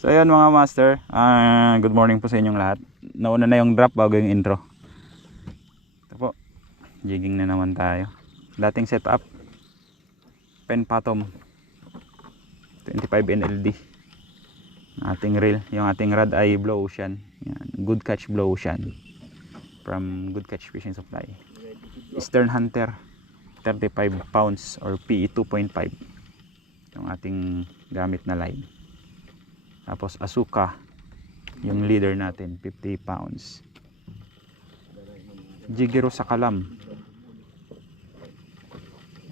So ayun mga master, ah, good morning po sa inyong lahat. Nauna na yung drop bago yung intro. Ito po, jigging na naman tayo. Dating setup, pen patom, 25 NLD. Ating reel, yung ating rod ay Blue Ocean. Yan, good catch Blue Ocean. From Good Catch Fishing Supply. Eastern Hunter, 35 pounds or PE 2.5. Yung ating gamit na line. Tapos Asuka, yung leader natin, 50 pounds. Jigiro sa kalam.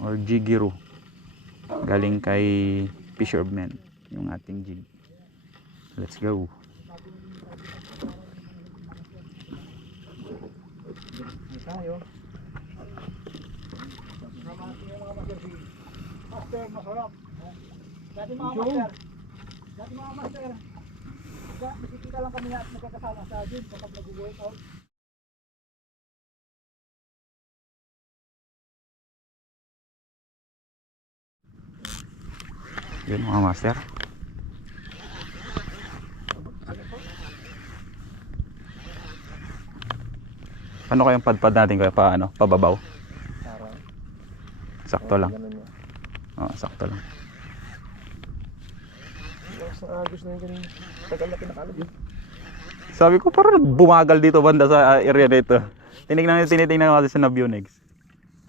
Or Jigiro. Galing kay Fisherman, yung ating jig. Let's go. tayo. Master, masarap. Dati mga master. Dati mga master. Nakikita lang kami at magkakasama sa gym kapag nag-workout. Yun mga master. Paano kayong padpad natin kaya pa ano, pababaw? Sakto lang. Oo, sakto lang. Na agos na. Tagal na pinakalog yun. Sabi ko parang bumagal dito banda sa ah, area nito. Tinignan tinitingnan ko kasi sa Navionics.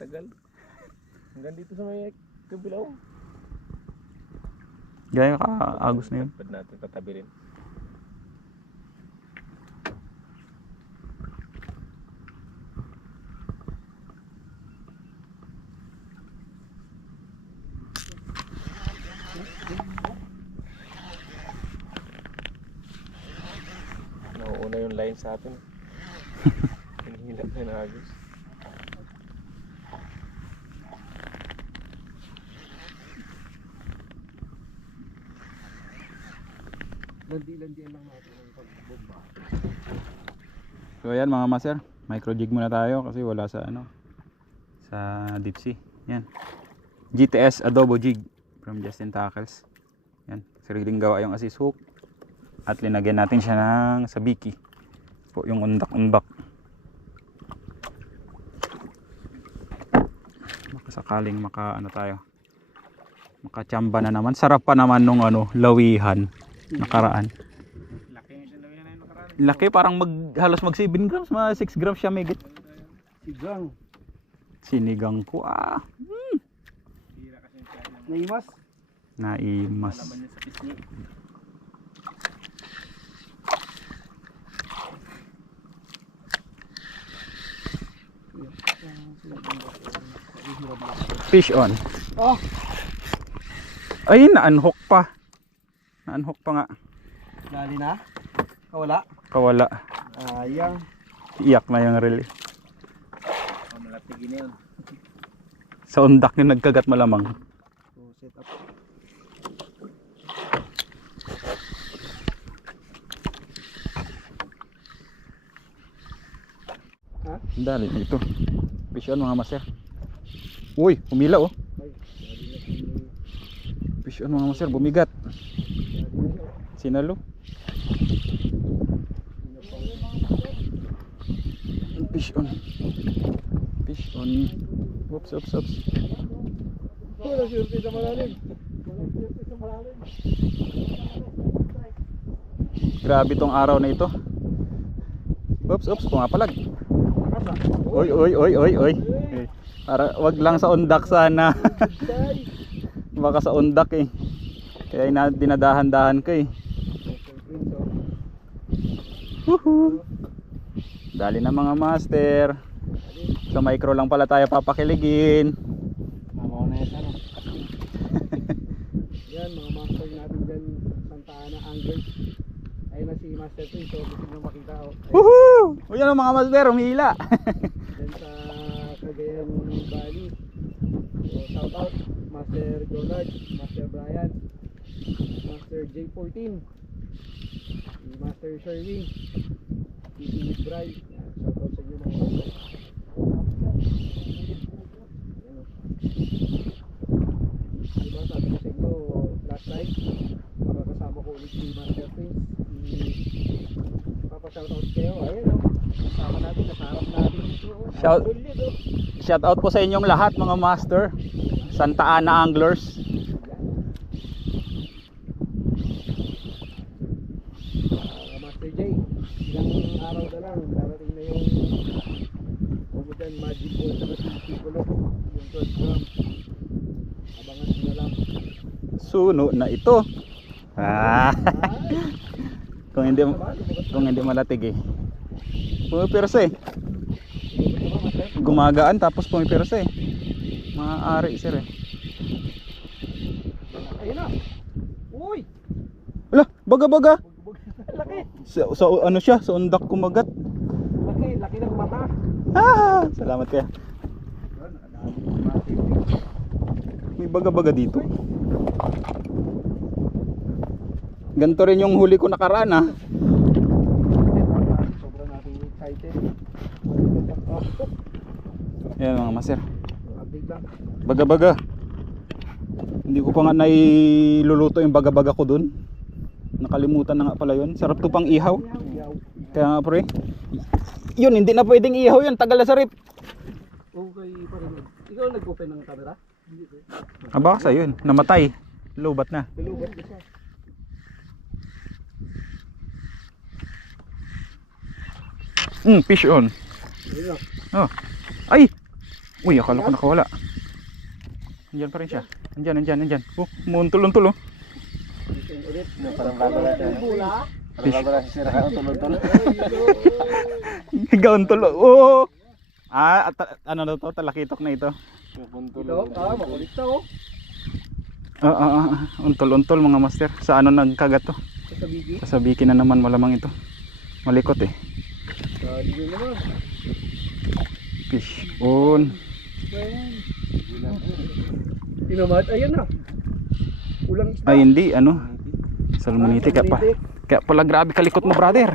Tagal. Hanggang dito sa may kabilaw. Gaya ka agos na yun. Pwede natin tatabi rin. Line sa atin. Hinihilap na na agos. Landi-landian lang natin ang pagbomba. So ayan mga master, micro jig muna tayo kasi wala sa ano sa deep sea. Yan. GTS adobo jig from Justin Tackles. Yan, sariling gawa yung assist hook at linagyan natin siya ng sabiki. Po yung undak-undak. Makasakaling maka ano tayo. Makachamba na naman. Sarap pa naman nung ano, lawihan nakaraan. Laki yung sinabi na yung nakaraan. Laki parang mag halos mag 7 grams, mga 6 grams siya megit. Sigang. Sinigang ko ah. Ng Naimas? Naimas. Laman niya sa pisngi. Fish on. Oh, Ay, na-unhook pa. Na-unhook pa nga. dali na. Kawala. Kawala. Ayang. Iyak na yung reel. Oh, malatigin na yun. Sa undak yung nagkagat malamang. So, set up. Dali dito. Fish on mga master. Uy, humila oh. Fish on mga master, bumigat. Sinalo. Fish on. Fish on. Oops, oops, oops. Wala siyempre sa malalim. Grabe tong araw na ito. Oops, oops, pumapalag. Oy, oy, oy, oy, oy. Para wag lang sa undak sana. Baka sa undak eh. Kaya ina dinadahan-dahan ko eh. Woohoo! Dali na mga master. Sa micro lang pala tayo papakiligin. Ano. Yan mga master natin dyan Santa Ana Anglers. Si Master Twin. So gusto nyo makita oh. Ayun, Woohoo! O yan ang mga master, humihila. Dyan sa Cagayan Valley. So shout out Master Jonard, Master Brian, Master J14, si Master Sherwin, si Bry. Yan, Shout out sa inyo mga master. Oh. Diba sabi ko sa inyo last night makakasama ko quality master prince. Papa-shoutout kayo. Ayan o. Kasama natin, kasarap natin dito. oh. Shout- oh. Shout out po sa inyong lahat mga master. Santa Ana Anglers. Ah, Master J, ilang araw na lang, darating na yung Umudan Magic Ball sa Piccolo, yung 12 gram. Abangan na lang. Suno na ito. Ah, kung hindi kung hindi malatig eh. Pumipirsa eh. Gumagaan tapos pumipirsa eh. Maaari sir eh. Ayun na. Uy! Ala, baga-baga. Laki! Sa, sa ano siya, sa undak kumagat. Laki! Laki ng mata! Ah, salamat kaya. May baga-baga dito. Ganito rin yung huli ko nakaraan ah. Natin excited. Yan mga master. Update lang. Baga-baga. Hindi ko pa nga nailuluto yung baga-baga ko dun. Nakalimutan na nga pala yun. Sarap to pang ihaw. Kaya nga pre. Yun, hindi na pwedeng ihaw yun. Tagal na sa rip. Okay pa rin. Ikaw nag-open ng camera? Aba sa yun. Namatay. Lobat na. Pilubat ko Hmm, fish on. Na. Oh. Ay! Uy, akala ko nakawala. Andyan pa rin siya. Andyan, andyan, andyan. Oh, umuuntol-untol oh. Parang bago natin sira ka tulog-tulog. Gauntol oh. Ah, at, ano na to? Talakitok na ito. Ito, ah, makulit na oh. Ah, ah, ah. Untol-untol mga master. Sa ano nagkagat to? Sa bigi. Sasabikin na naman malamang ito. Malikot eh. Dali naman. Fish on. Ayan. Tinamat, ayan na. Ulang isda. Ay hindi, ano? Salmonite kaya pa. Kaya pala grabe kalikot mo brother.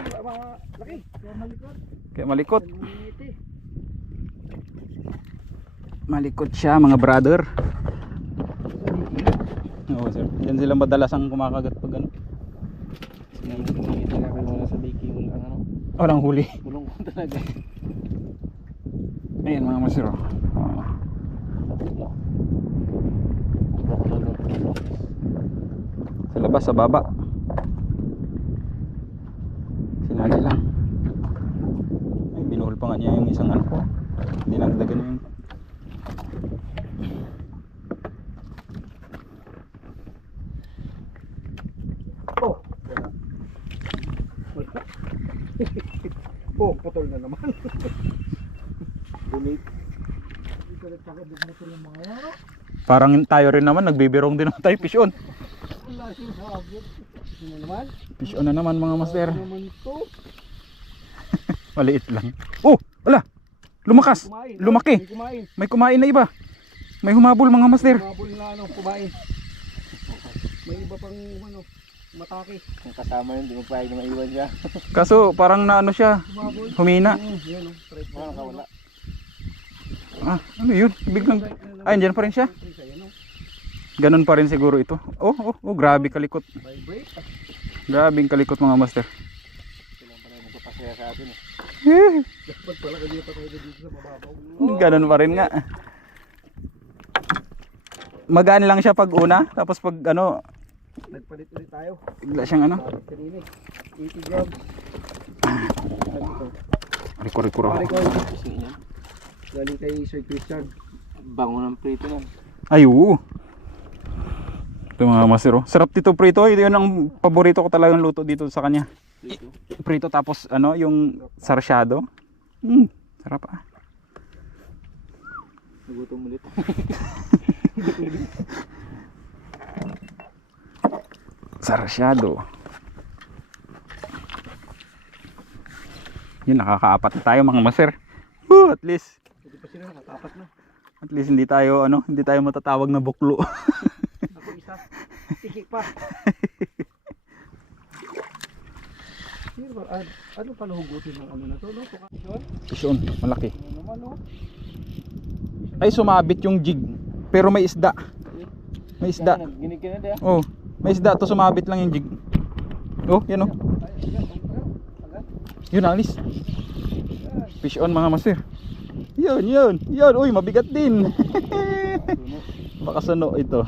Kaya malikot. Malikot. Siya mga brother. Oo sir. Yan sila madalas ang kumakagat pag ano. Tinapay mo na sa biki yung ano. Walang huli. Bulong ko talaga. Ayan mga master. Ah. Sa labas, sa baba. Sinali lang. Ay, binuhol pa nga niya yung isang ano ko. Dinagdagan yung Oh. Wala. Wala. oh, putol na naman. Bunit. Ito na tsaka bumutol yung mga yan. oh. Parang tayo rin naman, nagbibirong din naman tayo. Fish on. Fish on na naman mga master. Maliit lang. Oh, ala. Lumakas. Lumaki. May kumain. May na iba. May humabol mga master. Mabul na ano, kumain. May iba pang ano, matake. Yung kasama yun, di mo pwede na maiwan siya. Kaso parang na ano siya, humina. Mm, yan oh. Nakawala. Ah, ano yun? Biglang, ay, andyan pa rin siya. Oh. Ganun pa rin siguro ito. Oh, oh, oh, grabe kalikot. Vibrate. Grabing kalikot mga master. Lang pala yung magpapasaya sa atin eh. Eh, Dapat pala kanina pa tayo dito sa mababaw. Ganun pa rin nga. Magaan lang siya pag una, tapos pag ano, Nagpalit ulit tayo. bigla siyang ano. Kanina eh. 80 grams. Ano ito? Riko-riko Pare ko, Kasi yan. galing kay Sir Christian. Bango ng prito nun. Ay, oo. Ito mga master, oh. Sarap dito prito. Ito yun ang paborito ko talagang luto dito sa kanya. Prito. Prito tapos ano, yung sarsyado. Mm, sarap ah. Nagutom ulit. Sarsyado. Yun, nakakaapat na tayo mga master. Woo, at least. Hindi pa sila nakatapat na. At least hindi tayo ano, hindi tayo matatawag na buklo. Ako isa. Tikik pa. Ba? Ano, ano pala hugutin ng ano na to? No? Yun? Pisyon, malaki. Ano? Ay sumabit yung jig. Pero may isda. May isda. Ginig ka na dia. Oh, may isda to sumabit lang yung jig. Oh, yan oh. Yun, alis. Fish on mga master. Yun, yun. Yun, uy, mabigat din. Baka sano ito.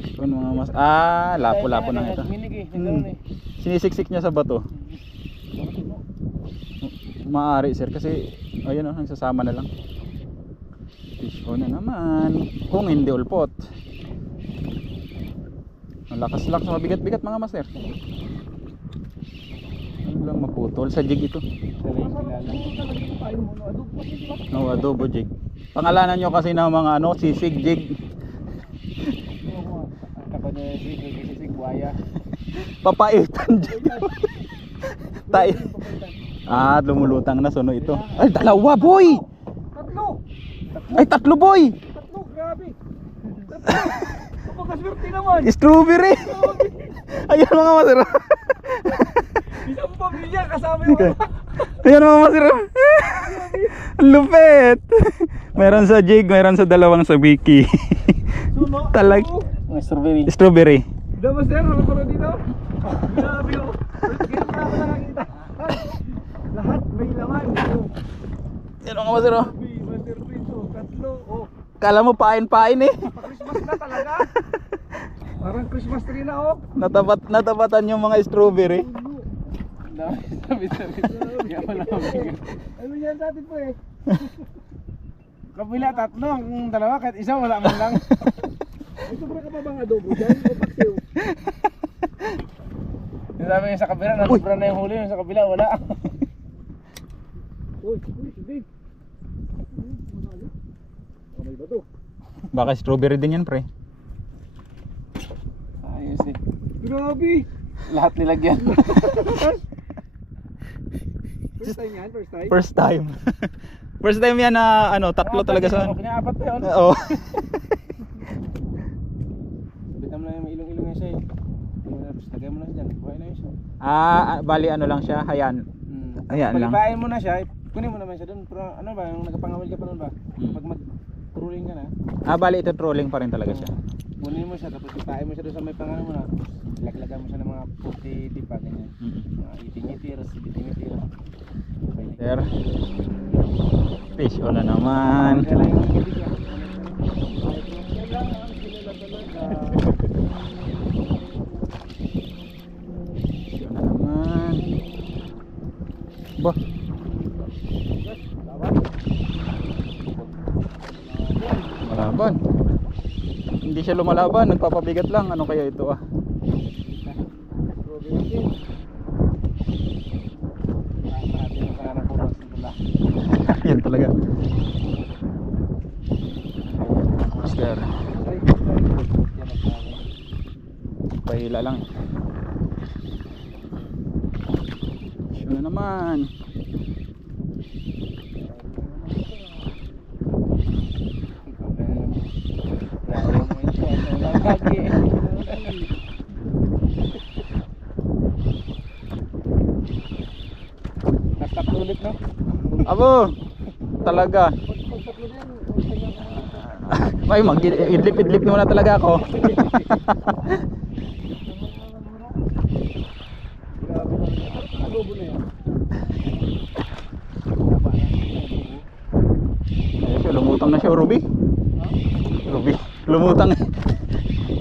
Fish on mga mas. Ah, lapo-lapo na ito. Hmm. Sinisiksik niya sa bato. Maari sir kasi ayun oh, nagsasama na lang. Fish on na naman. Kung hindi ulpot. Malakas lakas mabigat-bigat mga master. Ano lang maputol sa jig ito. No, adobo jig. Pangalanan nyo kasi ng mga ano, sisig jig. Papaitan jig. Tay. Ah, lumulutang na suno ito. Ay, dalawa boy! Tatlo! Ay, tatlo boy! Tatlo! Grabe! Tatlo! Kapagkaswerte naman! Strawberry! Ayan mga masira. Isang pamilya kasama yung Okay. Ayan mga masira. Ang Lupit! Meron sa jig, meron sa dalawang sa wiki. suno. Talag. Mga strawberry. Strawberry. Damas sir, ano pa dito? Grabe oh. Ay, Lahat may laman. Oh, Yan mga masira. Grabe, Master Prince oh. Tatlo. Oh, Kala mo pain-pain eh. pa-Christmas na talaga. Parang Christmas tree na oh. Natapat, natapatan yung mga strawberry. Dami, dami. Kaya wala mabigat. Ano yan sa atin po eh? Kabila tatlo, ang dalawa kahit isa wala man lang. May sobra ka pa bang adobo dyan? O paksiw? Yung sabi niya sa kabila, nasubra na yung huli, yung sa kabila wala. Uy, ba to? Baka strawberry din yan pre. Ayos eh. Grabe! Lahat nilagyan. First time yan, first time. First time. First time yan na ano, tatlo talaga sa Okay apat pa yun. Oo. Bitam lang yung ilong-ilong niya siya eh. Ano tapos lagay mo na siya dyan. Buhay na yun siya. ah, ah, bali ano lang siya, hayan. Hmm. Ayan lang. Pag mo na siya, eh, kunin mo naman siya doon. Pero ano ba, yung nagpangawil ka pa nun ba? Hmm. Pag mag-cruising ka na, Ah, bali ito trolling pa rin talaga siya. kunin mo siya, tapos ipain mo siya doon sa may pangalan mo na. Laglagan mo siya ng mga puti, di pa, ganyan. Mga itinitiras, itinitiras. Sir. Fish on na naman. Kaya lang yung ibig niya. Fish on na naman. Bah. Malaban. Hindi siya lumalaban, nagpapabigat lang. Ano kaya ito ah? Yan talaga. Master. Pahila lang. Sure na naman. Nagkatulit no? Abo! Talaga. Ay, mag-idlip-idlip muna talaga ako. Lumutang na siya, Ruby. Ruby, lumutang.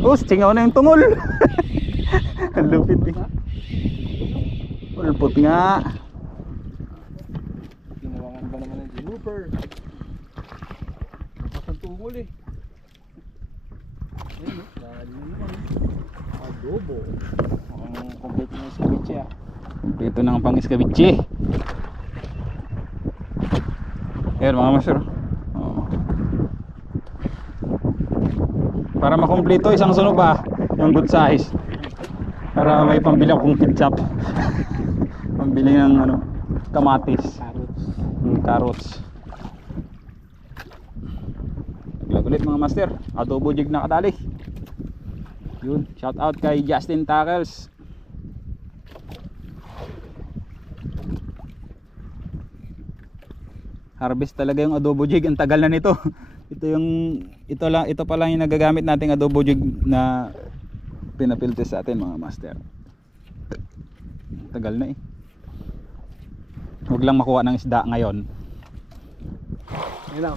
Oh, singaw na yung tungol. Ang lupit eh. Ulpot nga. Ginawangan ba naman ng? Grouper. Ang tungol eh. Ayun na naman. Adobo. Ang complete na si Bichi ah. Ito na ang pang-iskabichi. Ayan mga master. Oh. Para makumpleto isang sunog pa yung good size. Para may pambili akong ketchup. pambili ng ano, kamatis, Carrots. mm, carrots. Ulit mga master. Adobo jig na kadali. Yun, shout out kay Justin Tackles. harvest talaga yung adobo jig ang tagal na nito ito yung ito lang ito pa lang yung nagagamit nating adobo jig na pinapiltis sa atin mga master. Tagal na eh. Huwag lang makuha ng isda ngayon. Lang.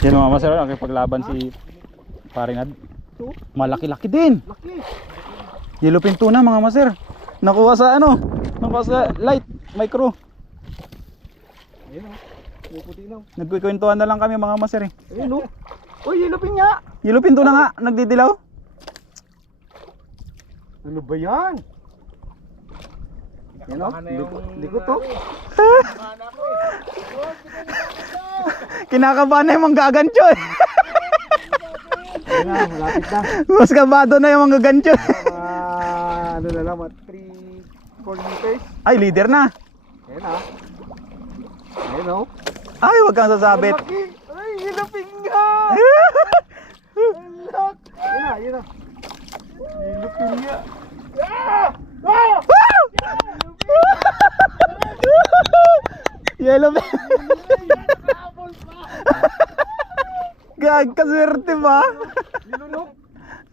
Yan mga master, nakipaglaban si Parinad. Ito. Malaki-laki din. Laki. Yellowfin tuna mga master. Nakuha sa ano? Nakuha sa light micro. Ayun Puputi na. Na lang kami mga master eh. Ayun o. Uy, ilapin nga. Yellowfin tuna nga, nagdidilaw. Ano ba yan? Yan o. Na Likot, to. Kinakabahan na yung mga gagancho eh. Na, na. Mas kabado na yung mga gagancho. Mga ano na lang, mga 3, 4 meters. Ay, leader na. Ayun ah. Ayun o. Ay, wag kang sasabit. Ay, ilapin nga. Ang lak. Ayun na, ayun na. Ilapin nga. Ah! Yellowfin. Gag, kaswerte ba? Linulok.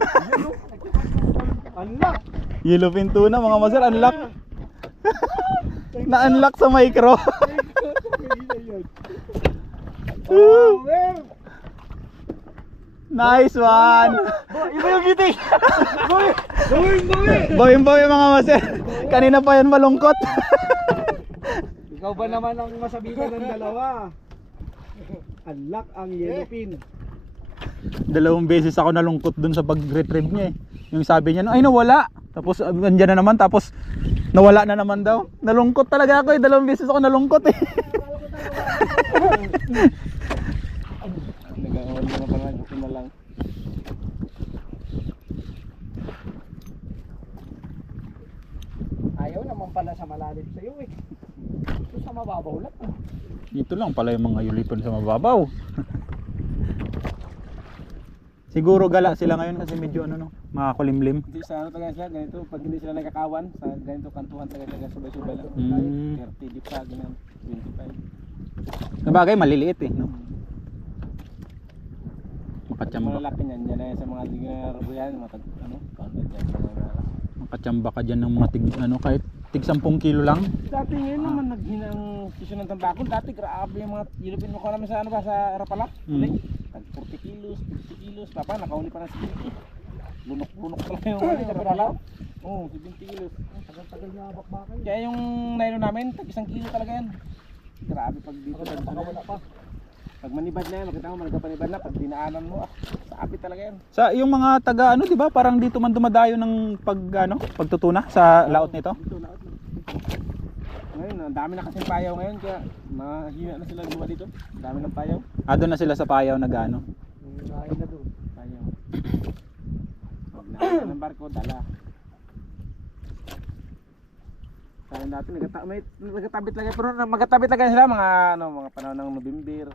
Linulok. Ang lak. Yellowfin tuna mga master, unlock. Na-unlock sa micro. Nice one. Iba yung giting. Boy, boy, boy. Bawin bawin mga master. Kanina pa yan malungkot. Ikaw ba naman ang masabihan ng dalawa? Unlock ang yellow pin. Dalawang beses ako nalungkot dun sa pag-retrieve niya eh. Yung sabi niya, ay nawala. Tapos uh, andyan na naman, tapos nawala na naman daw. Nalungkot talaga ako eh. Dalawang beses ako nalungkot eh. Nag-awal na pala, gusto na lang. Naman pala sa malalim sa iyo eh. Ito sa mababaw lang. Dito lang pala yung mga yulipon sa mababaw. Siguro gala sila ngayon kasi medyo ano no, makakulimlim. Hindi sa ano talaga sila, ganito, pag hindi sila nagkakawan, sa ganito kantuhan talaga sila, subay-subay lang. Mm. 30 deep sa ganyan, 25. Sabagay maliliit eh, no? Ang Makatsamba, malalaki niyan, yan na yan sa mga ligar yan, mga tag, ano, counted yan sa mga makatsamba ka dyan ng mga tig, ano, kahit tig 10 kilo lang. Dati ngayon naman naghinang pisyo ng tambakol, dati grabe yung mga yilupin mo ko namin sa ano ba, sa Rapala. Mm. Tag 40 kilos, 50 kilos, papa, nakauli pa ng 70. Lunok-lunok pala yung ano, yung Rapala. Oo, 70 kilos. Tagal-tagal na bakbakan. Kaya yung nylon namin, tag isang kilo talaga yan. Grabe pag dito. Tagal Pag, na wala pa. Pag manibad na yan, makita mo, manigpapanibad na, pag dinaanan mo, ah, sabi talaga yan. Sa yung mga taga ano, 'di ba? Parang dito man dumadayo ng pag ano, pagtutuna sa laot nito. Dito, laot na. Ngayon, ang dami na kasing payaw ngayon, kaya mahina na sila gumawa dito. Ang dami ng payaw. Ah, doon na sila sa payaw nagano. Lain na doon. Payaw. Pag nakita ng barko, dala. Kaya dati nagata may nagatabit lagi pero na- magatabit lagi sila mga ano mga panahon ng November,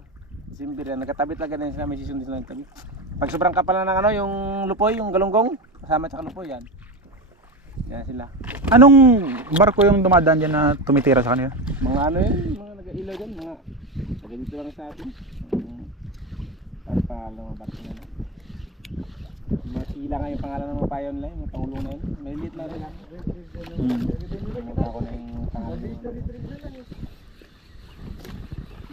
December yan nagatabit lagi din sila may season din nagtabit. Pag sobrang kapal na ng ano yung lupoy, yung galunggong, kasama sa lupoy yan. Yan sila. Anong barko yung dumadaan diyan na tumitira sa kanila? Mga ano yun, mga nag-ilaw dyan, mga taga dito lang sa atin. Para pa lang mga barko na lang. Mga sila nga yung pangalan ng mga payon nila, yung mga pangulong na yun. May lit na rin. Hmm. Nakita ko na yung pangalan.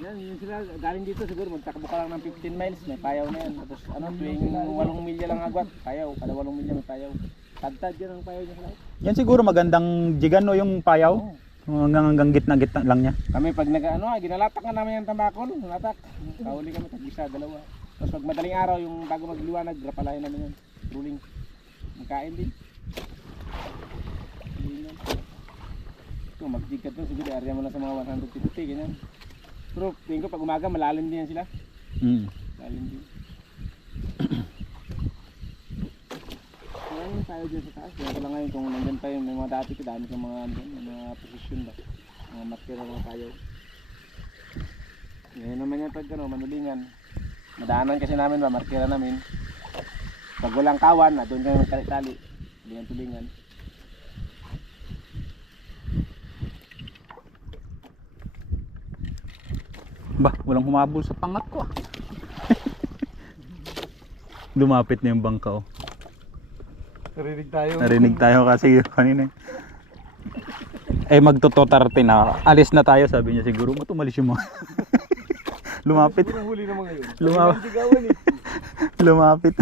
Yan, yun sila galing dito siguro magtakbo ka lang ng 15 miles, may payaw na yan. Tapos ano, tuwing 8 milya lang agwat, payaw. Kada 8 milya may payaw. Tad-tad yan ang payaw niya lahat. Yan siguro magandang jigan no yung payaw. Oo. Hanggang hanggang gitna-gitna lang niya. Kami pag nag ano, ginalatak na namin yung tambakol, latak. Kahuli kami tag isa, dalawa. Tapos pag madaling araw, yung bago magliwanag, rapalahin namin yun. Ruling. Magkain din. Ito, mag-jig ka to, siguro area mo na sa mga 150, ganyan. Pero tingin ko pag umaga, malalim din yan sila. Mm. Malalim din. Ngayon tayo dyan sa taas. Kaya lang ngayon kung nandyan tayo, may mga dati ko, dami sa mga, ano, may mga position ba. Mga matira mga tayo. Ngayon naman yan pag ano, manulingan. Madaanan kasi namin ba, markira namin. Pag walang kawan, na doon kami magtali-tali. Tulingan tulingan. Ba, walang humabol sa pangat ko. ah. Lumapit na yung bangka oh. Narinig tayo. Narinig tayo kasi kanina. eh. Eh magtototarte na. Alis na tayo sabi niya siguro. Ba't umalis yung mga? Lumapit. Huli naman ngayon. Lumaw- Sabi ng sigawan eh. Lumapit.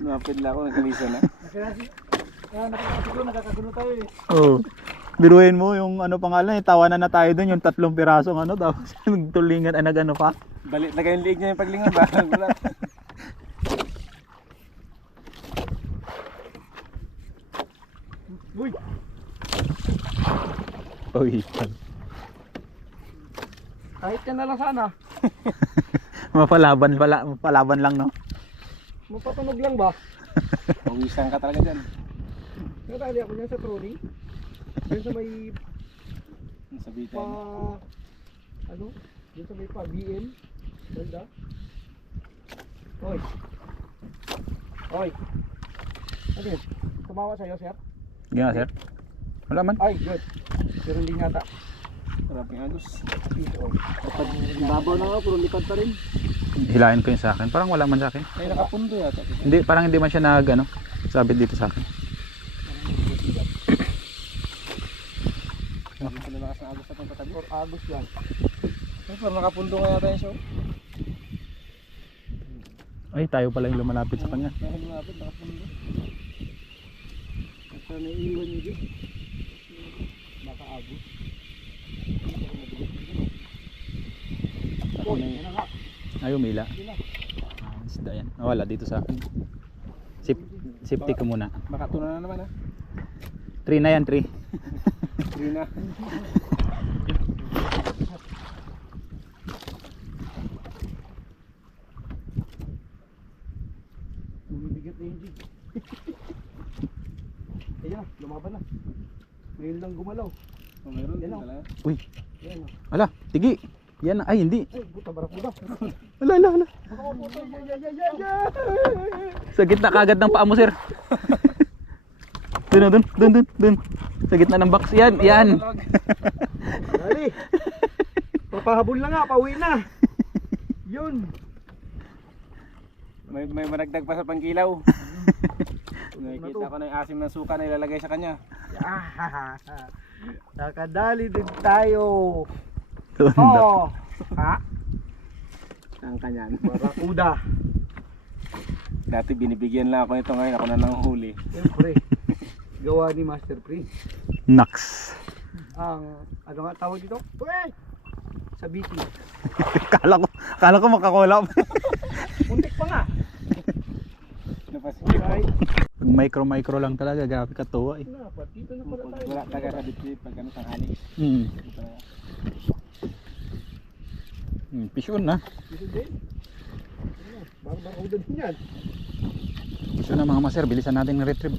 Napid lang ako, nagkalisa na. Nakakagulo tayo eh. Oh. Biruin mo yung ano pangalan, eh, tawanan na tayo dun yung tatlong pirasong ano tapos nagtulingan ay nagano pa. Balik na yung liig niya yung paglingon ba? Wala. Uy! Uy. Kahit ka na lang sana. Mapalaban pala, mapalaban lang no. Mapatunog lang ba? Pawisan ka talaga dyan. Natali ako niyan sa trolley. Diyan sa may pa... Sabitan. Ano? Diyan sa may pa BM. Banda. Hoy. Hoy. Ano yun? Tumawa sa'yo, sir? Ganyan sir. Wala man. Ay, good. Pero hindi nga ta. Maraming agos. Oo. Kapag babaw na nga, puro lipad pa rin. Hilahin ko yung sa akin. Parang wala man sa akin. Ay, nakapundo yata. Hindi, parang hindi man siya nag ano, sabit dito sa akin. Ng agos na itong katabi. Or agos yan. Ay, parang nakapundo nga yata yung show. Ay, tayo pala yung lumalapit sa kanya. Dahil lumapit, nakapundo. Basta naiiwan niyo dyan. Baka agos. Uy, na yan na nga. Ay, umila. Na. Ah, isda yan. Nawala dito sa akin. Sip, safety ko muna. Baka tuna na naman ah. 3 na yan, 3. Hindi na. Bumibigat na yung jig. Ayan na, lumaban na. Ngayon lang gumalaw. Oh, meron din Yan, oh. pala. Uy, na. ala, tigi. Yan na, ay hindi. Ay, buta barakuda. Ala, ala, ala. Sa gitna kagad ng paa mo, sir. Dun, dun, dun, dun, dun. Sa gitna ng box. Yan, yan. Dali. Papahabol na nga, pauwi na. Yun. May, may managdag pa sa pangkilaw. Nakikita ko na yung asim ng suka na ilalagay sa kanya. Nakadali din tayo. Tunda. Oh. Ha? Ang kanyan. Barakuda. Dati binibigyan lang ako nito ngayon. Ako na nang huli. Siyempre. Gawa ni Master Prince. Nax. Ang, ano nga tawag dito? Uy! Sa Biki. kala ko, kala ko makakola. Muntik pa nga. Pag micro-micro lang talaga, grabe katuwa eh. Dito na pala tayo. Wala taga sa bitbit pag ano. Hmm. Dito na. hmm fish on na. Dito din. Barakuda din yan. Fish on na mga maser, bilisan natin ng retrieve.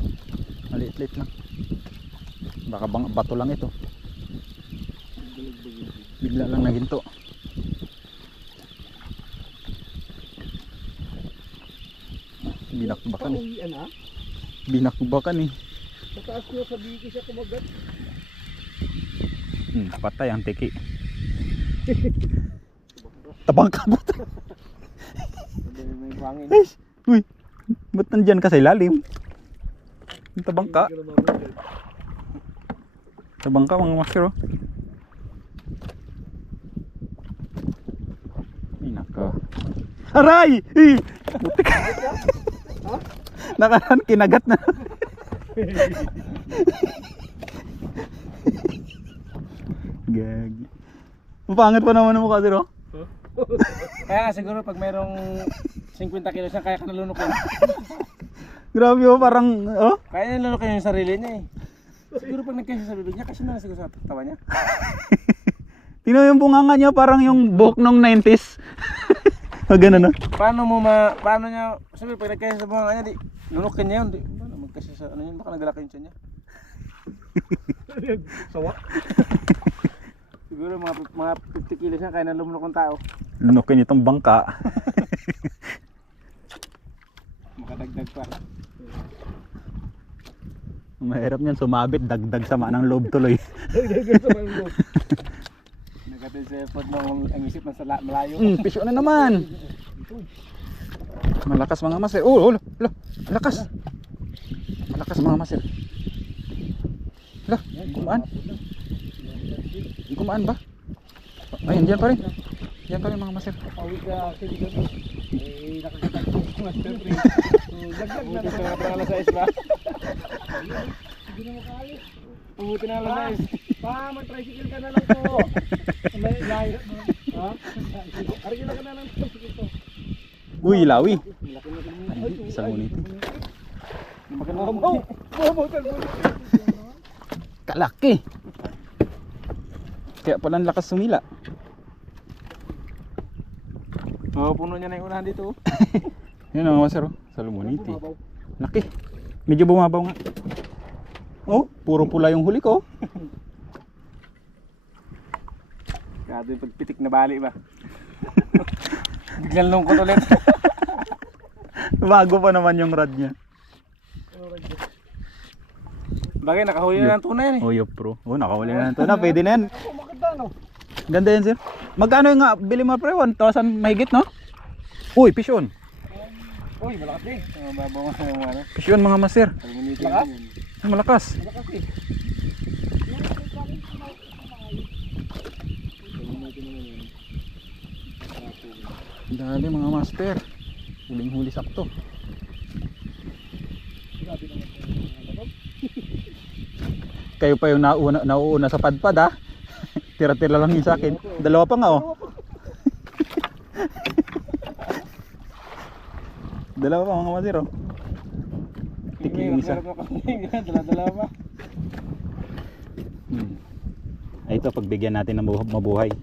Maliit-liit lang. Baka bang bato lang ito. Bigla lang naginto. Binakbakan eh. Binakbakan eh. Sa taas nyo sa Biki siya kumagat. Hmm, patay ang tiki. Tabang kabot. May buhangin. Guys, uy, ba't nandyan ka sa ilalim? Ang Tabang ka. Tabang ka mga master oh. Ay nako. Aray! Butik. Ha? Nakaran kinagat na. Gagi. Mapangit pa naman ang mukha sir oh. Kaya nga siguro pag mayroong 50 kilos na kaya ka nalunukin. Grabe oh, parang oh. Kaya niya nalunukin yung sarili niya eh. Siguro pag nagkasya sa bibig niya, kasi na siguro sa tawa niya. Tingnan mo yung bunganga niya parang yung buhok nung 90s. Pag ganun oh. Paano mo ma... Paano niya... Sabi pag nagkasya sa buhanga niya, di... Lunukin niya yun. Di, paano magkasya sa ano yun? Baka nagalaki yung niya. Sawa. Siguro mga mga 50 kilos na kaya na lumunok ng tao. Lunukin itong bangka. Makadagdag pa. Mahirap niyan sumabit, dagdag sama ng loob tuloy. Dagdagan sa mango. Nagatin sa effort nung ang isip ng sala, malayo. Hmm, pisyo na naman. Malakas mga mas eh. Oh, oh, oh, lakas. Lakas mga master. Hala, kumaan. Kumaan ba? Ayun, diyan pa rin. Diyan pa rin mga master. Pawid ka actually doon. Eh, nakakita ko yung master free. So, laglag na naman. na pala 6 ba? Hindi na makaalis. Buti na alas 6. Pa, mag-tricycle ka na lang po. May layo. Ha? Arigila ka na lang to. Uy, lawi. Isang mo. Bubutan mo. Kalaki. Kaya pala ang lakas sumila. Oo, puno niya na yung unahan dito. oh. Yun ang oh. Salmoniti. Laki. Medyo bumabaw nga. Oh, puro pula yung huli ko. Kado yung pagpitik na bali ba? Biglang lungkot ulit. Bago pa naman yung rod niya. Bagay, nakahuli na ng tunay yan eh. Oh, yo pro. Oh, nakawali na ito na. Pwede na yan. Ganda yan, sir. Magkano yung nga? Bili mo pre? 1,000 mahigit, no? Uy, pisyon. Uy, malakas din. Ang babaw nga yung ano. Pisyon mga master. Salmoniti Lakas? Malakas. Malakas eh. Dali mga master. Huling huli sakto. Kayo pa yung nauna, nauuna sa padpad ha. Tira-tira lang yung sa akin. Dalawa pa nga oh. Dalawa pa mga master Tiki yung isa. Dala-dala pa. Hmm. Ay, ito pagbigyan natin ng buha- mabuhay.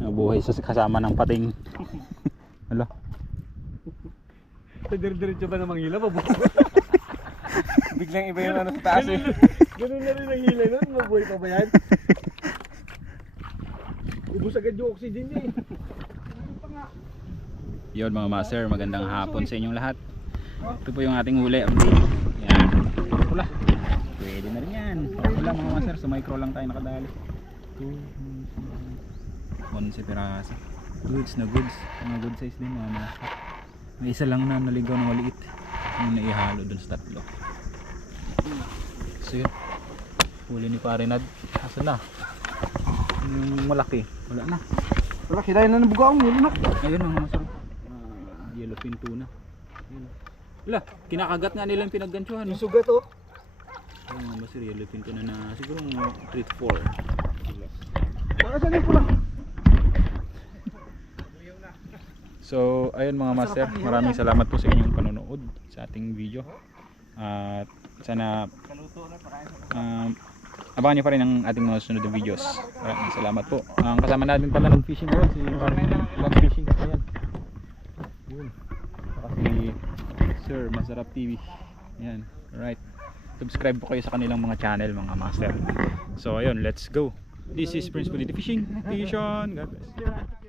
Mabuhay sa kasama ng pating. Hala. Dir-diretso ba namang hila? Mabuhay. Biglang iba yung ano sa taas eh. Ganun na rin ang hila nun. Mabuhay pa ba yan? Ubus agad yung oxygen niya eh. Yun mga master, magandang hapon sa inyong lahat. Ito po yung ating huli update. Yan. Pula. Pwede na rin Pula mga master, sa micro lang tayo nakadali. 2, 11 piraso. Goods na goods. Mga good size din mga master. May isa lang na naligaw na maliit. Yung naihalo dun sa tatlo. So yun. Huli ni pare Nad. Asa na? Yung malaki. Wala na. Wala, kinain na ng bugaong yun na. Ayun ang masarap. Ah, yellowfin tuna. Wala, kinakagat nga nila yung pinagganchuhan. Yung sugat oh. Ayun mga basir, yellowfin tuna na siguro 3 to 4. Baka saan yung pula? So, ayun mga master, maraming salamat po sa inyong panonood sa ating video. At sana um, abangan niyo pa rin ang ating mga susunod na videos. Maraming salamat po. Ang kasama natin pala ng fishing ngayon, si Vlog Fishing. Ayan. Yun. Saka si Sir Masarap TV. Ayan. Right. Subscribe po kayo sa kanilang mga channel mga master. So ayun, let's go. This is Prince Bonito Fishing. Fishon. God bless.